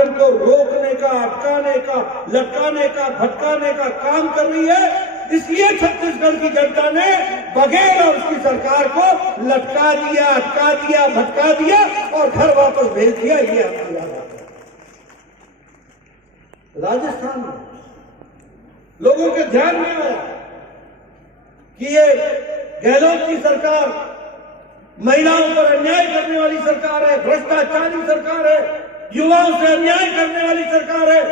परिवर्तन को रोकने का, अटकाने का, लटकाने का, भटकाने का काम कर रही है। इसलिए छत्तीसगढ़ की जनता ने बघेल और उसकी सरकार को लटका दिया, अटका दिया, भटका दिया और घर वापस भेज दिया। ये आपको याद आता है। राजस्थान में लोगों के ध्यान में आया कि ये गहलोत की सरकार महिलाओं पर अन्याय करने वाली सरकार है, भ्रष्टाचारी सरकार है, युवाओं से अन्याय करने वाली सरकार है।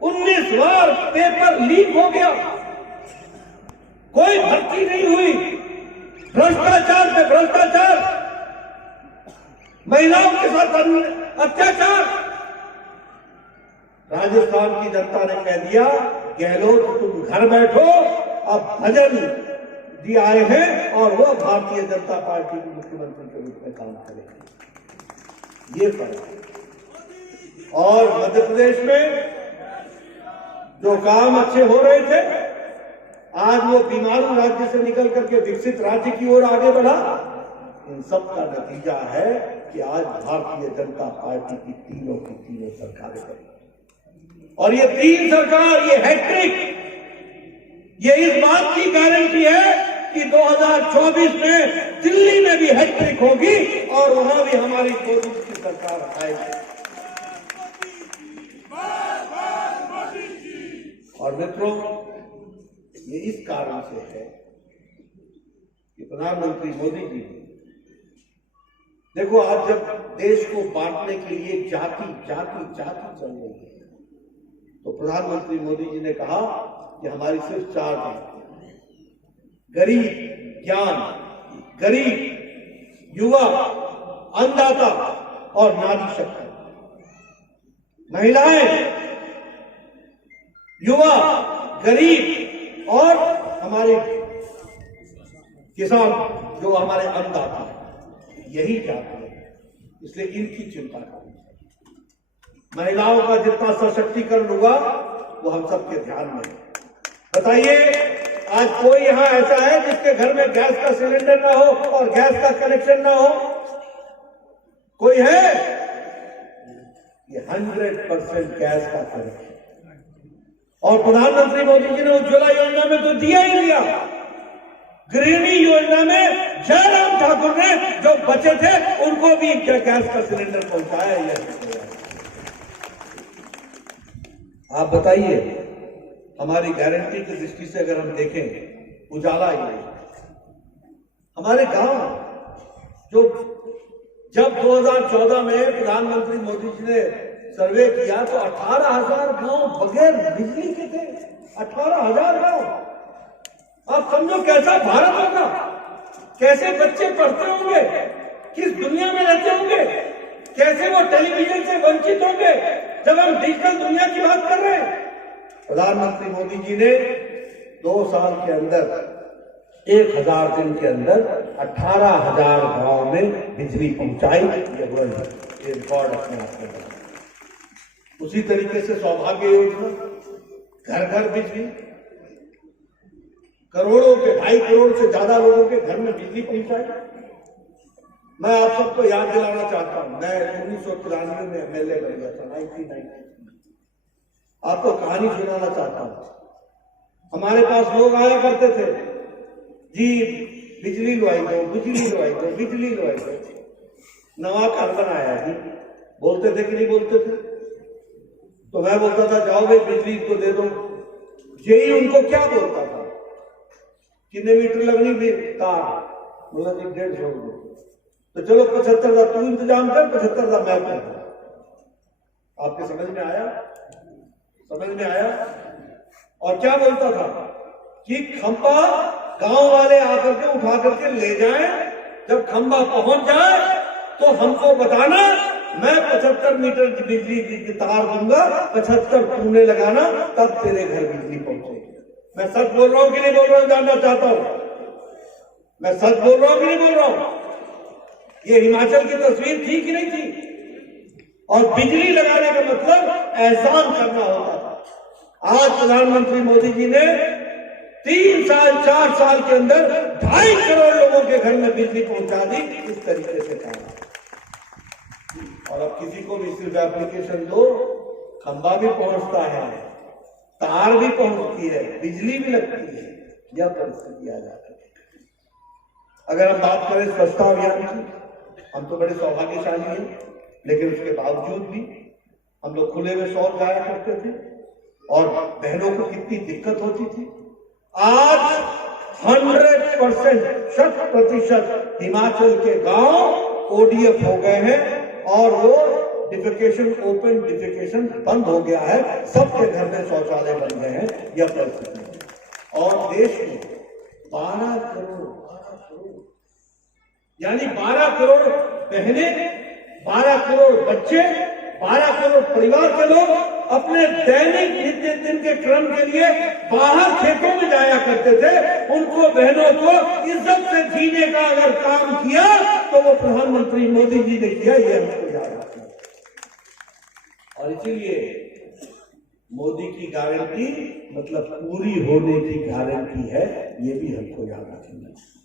19 बार पेपर लीक हो गया, कोई भर्ती नहीं हुई, भ्रष्टाचार पे भ्रष्टाचार, महिलाओं के साथ अत्याचार। राजस्थान की जनता ने कह दिया, गहलोत तुम घर बैठो, अब भजन जी आए हैं और वो भारतीय जनता पार्टी के मुख्यमंत्री के रूप में काम करेंगे। ये फर्क है। और मध्य प्रदेश में जो काम अच्छे हो रहे थे, आज वो बीमारू राज्य से निकल करके विकसित राज्य की ओर आगे बढ़ा। इन सब का नतीजा है कि आज भारतीय जनता पार्टी की तीनों सरकारें बनी और ये 3 सरकार, ये हैट्रिक, ये इस बात की गारंटी है कि 2024 में दिल्ली में भी हैट्रिक होगी और वहां भी हमारी मोदी की सरकार आएगी। और मित्रों, ये इस कारण से है कि प्रधानमंत्री मोदी जी, देखो आज जब देश को बांटने के लिए जाति चल रही है, तो प्रधानमंत्री मोदी जी ने कहा कि हमारी सिर्फ 4 जातियां हैं, गरीब, ज्ञान, गरीब, युवा, अन्नदाता और नारी शक्ति। महिलाएं, युवा, गरीब और हमारे किसान जो हमारे अन्नदाता हैं, यही जाति है। इसलिए इनकी चिंता करनी चाहिए। महिलाओं का जितना सशक्तिकरण हुआ वो हम सबके ध्यान में है। बताइए, आज कोई यहां ऐसा है जिसके घर में गैस का सिलेंडर ना हो और गैस का कनेक्शन ना हो? कोई है? ये 100% गैस का कनेक्शन। और प्रधानमंत्री मोदी जी ने उज्ज्वला योजना में तो दिया ही दिया। गृहिणी योजना में जयराम ठाकुर ने जो बचे थे उनको भी गैस का सिलेंडर पहुंचाया। आप बताइए, हमारी गारंटी की दृष्टि से अगर हम देखें, उजाला योजना, हमारे गांव जो जब 2014 में प्रधानमंत्री मोदी जी ने सर्वे किया तो 18,000 गांव बगैर बिजली के थे। 18,000 गांव। आप समझो कैसा भारत होगा, कैसे बच्चे पढ़ते होंगे, किस दुनिया में रहते होंगे, कैसे वो टेलीविजन से वंचित होंगे जब हम डिजिटल दुनिया की बात कर रहे हैं। प्रधानमंत्री मोदी जी ने 2 साल के अंदर, 1000 दिन के अंदर 18,000 गांव में बिजली पहुंचाई। ये रिकॉर्ड अपने आप में बना। उसी तरीके से सौभाग्य योजना, घर घर बिजली, करोड़ों के 2.5 करोड़ से ज्यादा लोगों के घर में बिजली पहुंचाई। मैं आप सबको याद दिलाना चाहता हूं, मैं 1993 में एमएलए बन गया था, 1990। आपको कहानी सुनाना चाहता हूं। हमारे पास लोग आया करते थे, जी बिजली लवाई दो, बिजली लवाई दो, बिजली लवाई दो। नवा घर बनाया जी, बोलते थे कि नहीं बोलते थे? तो मैं बोलता था, जाओ भाई बिजली को दे दो। जेई उनको क्या बोलता था, कितने मीटर लगनी भी तार, मतलब 150 तो चलो 75,000 तू इंतजाम कर, 75,000 मैं कर। आपके समझ में आया? समझ में आया? और क्या बोलता था कि खंबा गांव वाले आकर के उठा करके ले जाएं, जब खंबा पहुंच जाए तो हमको बताना, मैं 75 मीटर की बिजली की तार दूंगा, 75 तूने लगाना, तब तेरे घर बिजली पहुंचेगी। मैं सच बोल रहा हूं कि नहीं बोल रहा हूं, जानना चाहता हूं। मैं सच बोल रहा हूं कि नहीं बोल रहा हूं? ये हिमाचल की तस्वीर थी कि नहीं थी? और बिजली लगाने का मतलब एहसान करना होता था। आज प्रधानमंत्री मोदी जी ने 3 साल 4 साल के अंदर 2.5 करोड़ लोगों के घर में बिजली पहुंचा दी। इस तरीके से काम और अब किसी को भी सिर्फ एप्लीकेशन दो, खंबा भी पहुंचता है, तार भी पहुंचती है, बिजली भी लगती है। यह परिस्थिति आ जाती है। अगर हम बात करें स्वच्छता अभियान की, हम तो बड़े सौभाग्यशाली हैं, लेकिन उसके बावजूद भी हम लोग खुले में शौच जाया करते थे और बहनों को कितनी दिक्कत होती थी। आज 100% 100% हिमाचल के गांव ODF हो गए हैं और वो डिफिकेशन, ओपन डिफिकेशन बंद हो गया है। सबके घर में शौचालय बन गए हैं। यह परिस्थिति है। और देश में 12 करोड़ यानी 12 करोड़ बहनें, 12 करोड़ बच्चे, 12 करोड़ परिवार के लोग अपने दैनिक नित्य दिन के क्रम के लिए बाहर खेतों में जाया करते थे। उनको, बहनों को इज्जत से जीने का अगर काम किया तो वो प्रधानमंत्री मोदी जी ने किया। ये हमको याद आता है। और इसीलिए मोदी की गारंटी मतलब पूरी होने की गारंटी है। ये भी हमको याद रखना है।